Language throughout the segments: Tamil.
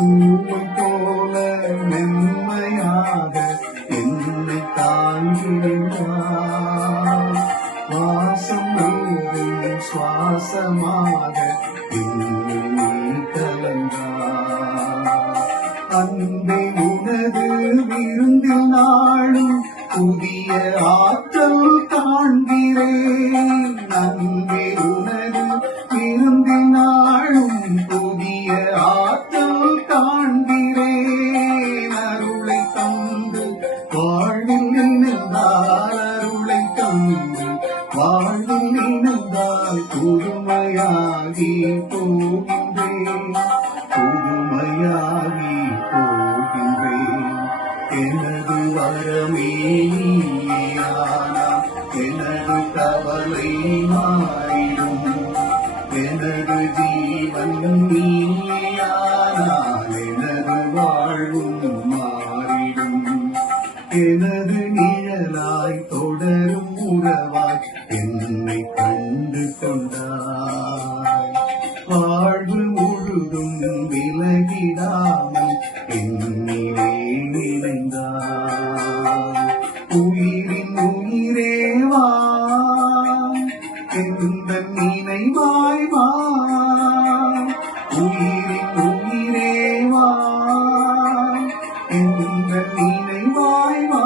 பூவை போல மென்மையாக என்னை தாங்கினார். வாசம் ஊரும் சுவாசமாக என்னை நீ கலந்தார். அன்பை உனது விருந்தில் நாளும் புதிய ஆற்றல் காண்கிறேன். அன்பே உனது விருந்தில் நாளும் புதிய ஆற்றல் காண்கிறேன். அருளை தந்து வாழ்வில் நினைந்தால், அருளை தந்து வாழ்வில் நினைந்தால் புதுமையாகி போகின்றேன், புதுமையாகி போகின்றேன். எனது வரமே நீயானால் எனது கவலை மாறிடும். எனது ஜீவன் நீயானால் எனது வாழ்வும் மாறிடும். எனது நிழலாய் தொடரும் உறவாய் என்னை கண்டு கொண்டாய். வாழ்வு முழுதும் விலகிடாமல் என்னிலே நினைந்தாய். உயிரின் உயிரேவா எந்த நினைவாய் வா. உயிரின் உயிரேவா எந்த நினைவாய் வா.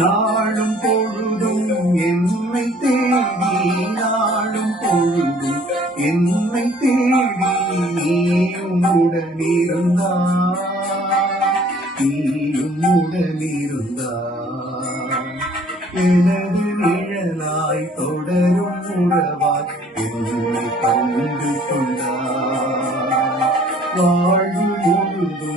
நாளும் பொழுதும் என்னை தேடி, நாளும் பொழுதும் என்னை தேடி நீயும் உடனிருந்தாய், நீயும் உடனிருந்தாய். எனது நிழலாய் தொடரும் உறவாய் என்னை கண்டு கொண்டாய். வாழ்வு முழுதும்